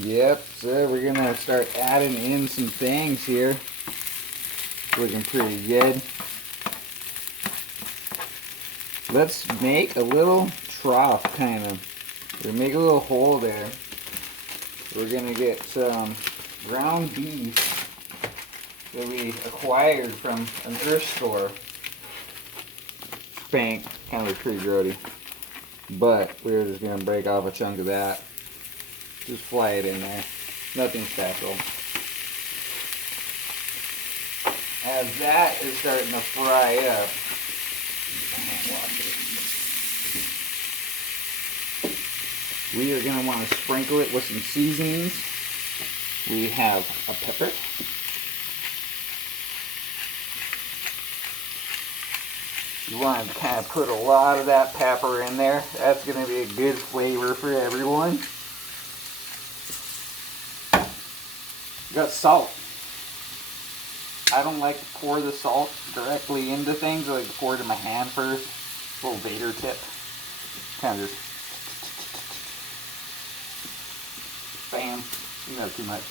Yep, so we're gonna start adding in some things here. Looking pretty good. Let's make a little trough, kind of. We're gonna make a little hole there. We're gonna get some ground beef that we acquired from an earth store. Spank, kind of pretty grody. But we're just gonna break off a chunk of that. Just fly it in there. Nothing special. As that is starting to fry up, we are going to want to sprinkle it with some seasonings. We have a pepper. You want to kind of put a lot of that pepper in there. That's going to be a good flavor for everyone. You got salt. I don't like to pour the salt directly into things. I like to pour it in my hand first. A little Vader tip. Kind of just bam. Not too much.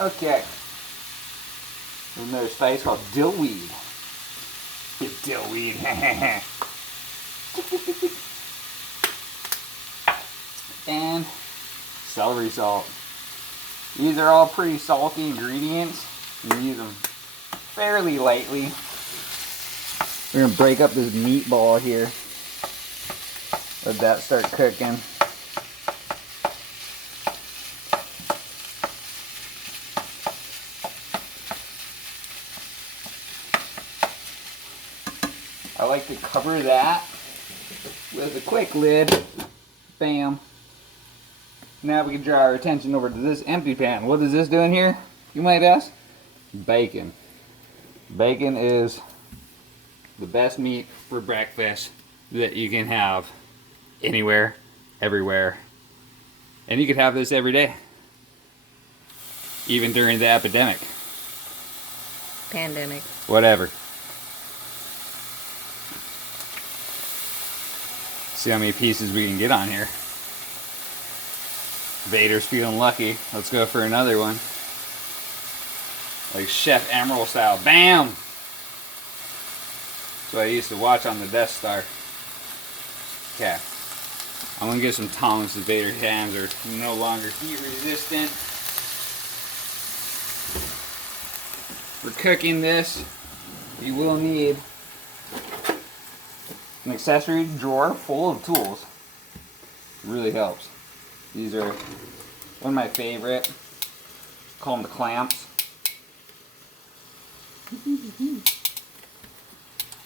Okay. There's another spice called dillweed. Get dillweed. And celery salt. These are all pretty salty ingredients. You use them fairly lightly. We're going to break up this meatball here. Let that start cooking. I like to cover that with a quick lid. Bam. Now we can draw our attention over to this empty pan. What is this doing here, you might ask? Bacon. Bacon is the best meat for breakfast that you can have anywhere, everywhere. And you could have this every day. Even during the epidemic. Pandemic. Whatever. See how many pieces we can get on here. Vader's feeling lucky. Let's go for another one. Like Chef Emerald style. Bam! That's what I used to watch on the Death Star. Okay. I'm gonna get some tongs. The Vader hands are no longer heat resistant. For cooking this, you will need an accessory drawer full of tools. It really helps. These are one of my favorite. Call them the clamps.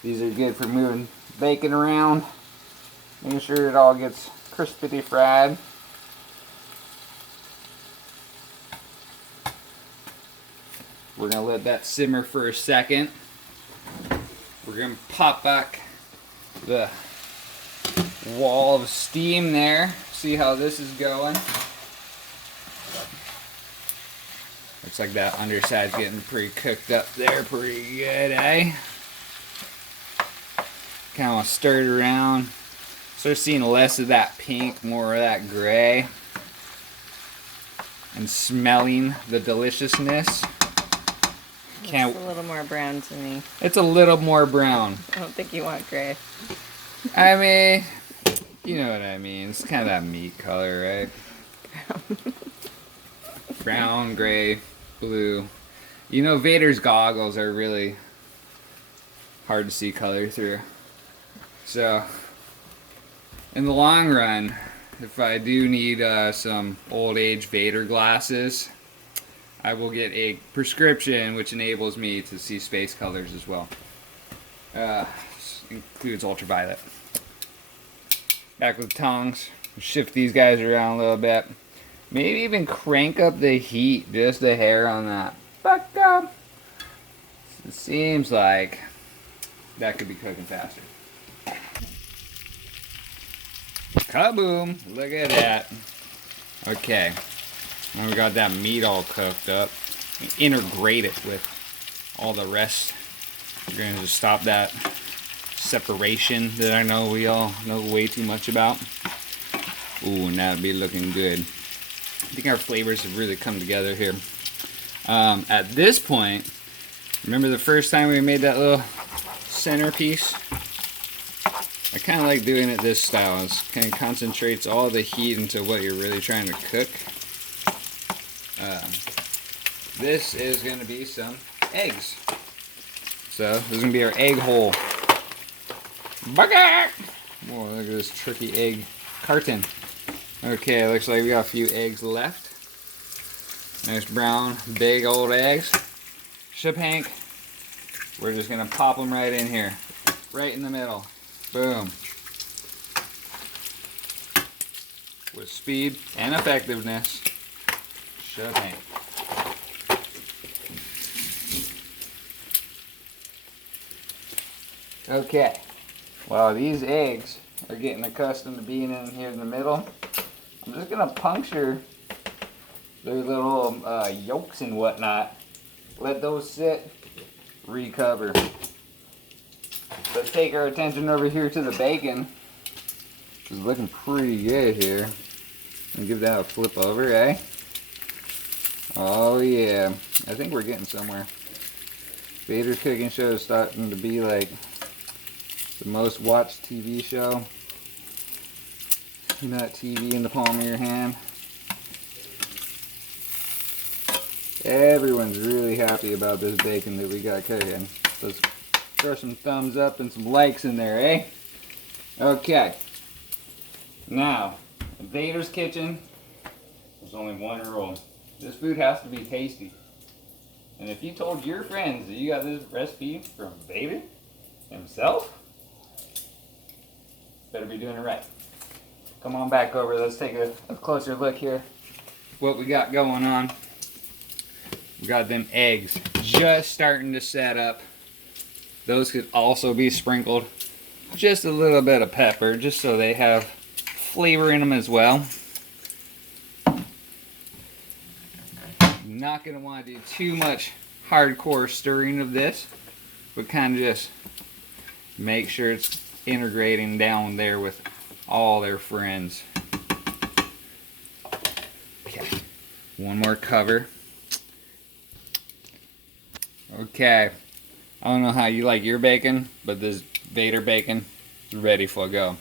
These are good for moving bacon around, making sure it all gets crispity fried. We're going to let that simmer for a second. We're going to pop back the wall of steam there. See how this is going. Looks like that underside's getting pretty cooked up there. Pretty good, eh? Kind of want to stir it around. Start seeing less of that pink, more of that gray. And smelling the deliciousness. It's a little more brown to me. It's a little more brown. I don't think you want gray. I mean, you know what I mean. It's kind of that meat color, right? Brown. Brown, gray, blue. You know, Vader's goggles are really hard to see color through. So, in the long run, if I do need some old age Vader glasses, I will get a prescription which enables me to see space colors as well. Includes ultraviolet. Back with the tongs. Shift these guys around a little bit. Maybe even crank up the heat just a hair on that. Fuck up. It seems like that could be cooking faster. Kaboom! Look at that. Okay. Now we got that meat all cooked up. Integrate it with all the rest. We're going to just stop that separation that I know we all know way too much about. Ooh, and that'd be looking good. I think our flavors have really come together here. At this point, remember the first time we made that little centerpiece? I kind of like doing it this style. It kind of concentrates all the heat into what you're really trying to cook. This is going to be some eggs. So this is going to be our egg hole. Bucket! Whoa, look at this tricky egg carton. Okay, looks like we got a few eggs left. Nice brown, big old eggs. Shapank. We're just going to pop them right in here. Right in the middle. Boom. With speed and effectiveness. Shapank. Okay. While these eggs are getting accustomed to being in here in the middle, I'm just going to puncture their little yolks and whatnot. Let those sit, recover. Let's take our attention over here to the bacon. It's looking pretty good here. And give that a flip over, eh? Oh yeah, I think we're getting somewhere. Vader Cooking Show is starting to be like the most watched TV show. That TV in the palm of your hand. Everyone's really happy about this bacon that we got cooking. Let's throw some thumbs up and some likes in there, eh? Okay. Now, in Vader's kitchen, there's only one rule. This food has to be tasty. And if you told your friends that you got this recipe from Vader himself, better be doing it right. Come on back over. Let's take a closer look here. What we got going on. We got them eggs just starting to set up. Those could also be sprinkled. Just a little bit of pepper, just so they have flavor in them as well. Not going to want to do too much hardcore stirring of this, but kind of just make sure it's integrating down there with all their friends. Okay, one more cover. Okay, I don't know how you like your bacon, but this Vader bacon is ready for go.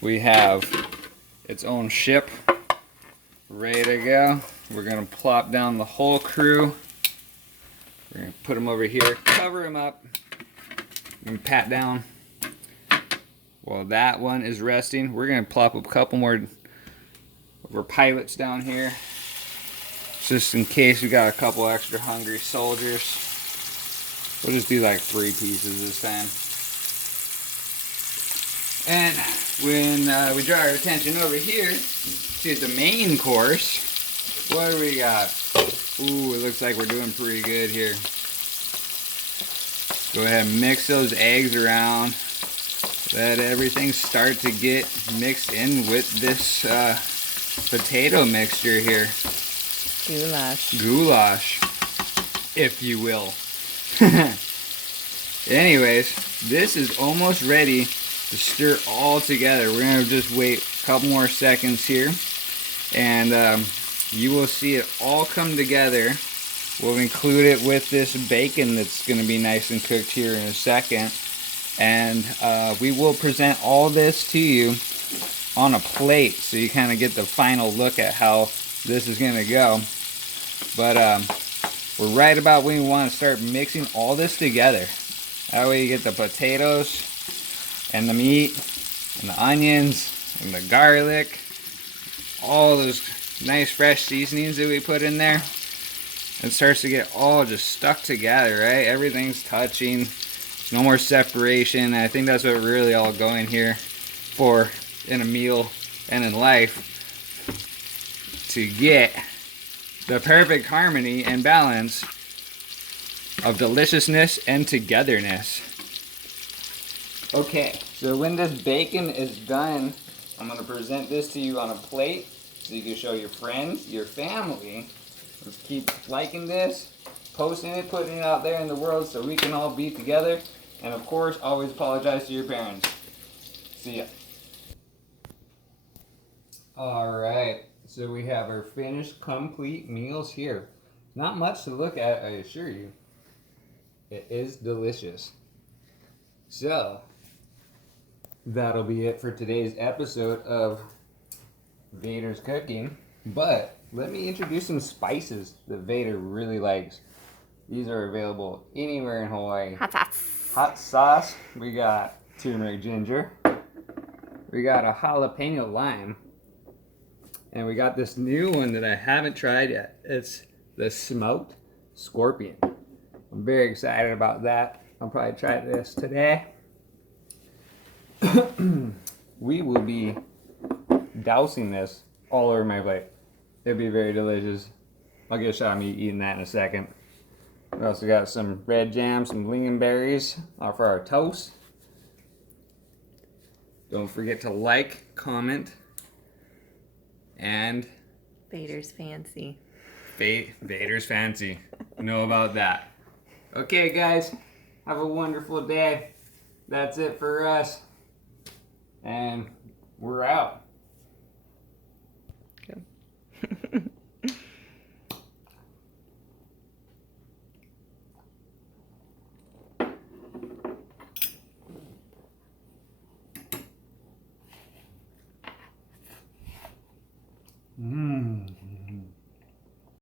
We have its own ship ready to go. We're gonna plop down the whole crew. We're gonna put them over here, cover them up, and pat down. While that one is resting, we're gonna plop a couple more of our pilots down here, just in case we got a couple extra hungry soldiers. We'll just do like 3 pieces this time. And when we draw our attention over here to the main course, what do we got? Ooh, it looks like we're doing pretty good here. Go ahead and mix those eggs around. Let everything start to get mixed in with this potato mixture here. Goulash. Goulash, if you will. Anyways, this is almost ready to stir all together. We're going to just wait a couple more seconds here, and you will see it all come together. We'll include it with this bacon that's going to be nice and cooked here in a second, and we will present all this to you on a plate so you kind of get the final look at how this is going to go. But we're right about when we want to start mixing all this together. That way you get the potatoes and the meat and the onions and the garlic, all those nice fresh seasonings that we put in there. It starts to get all just stuck together, right? Everything's touching. No more separation. I think that's what we're really all going here for in a meal and in life, to get the perfect harmony and balance of deliciousness and togetherness. Okay, so when this bacon is done, I'm going to present this to you on a plate so you can show your friends, your family. Let's keep liking this, posting it, putting it out there in the world so we can all be together. And of course, always apologize to your parents. See ya. Alright, So we have our finished complete meals here. Not much to look at, I assure you. It is delicious. So, that'll be it for today's episode of Vader's Cooking. But let me introduce some spices that Vader really likes. These are available anywhere in Hawaii. Hot sauce. Hot sauce. We got turmeric ginger. We got a jalapeno lime. And we got this new one that I haven't tried yet. It's the smoked scorpion. I'm very excited about that. I'll probably try this today. We will be dousing this all over my plate. It'll be very delicious. I'll get a shot of me eating that in a second. We also got some red jam, some lingonberries for our toast. Don't forget to like, comment, and Vader's fancy. Vader's fancy. Know about that. Okay, guys. Have a wonderful day. That's it for us. And we're out. Good.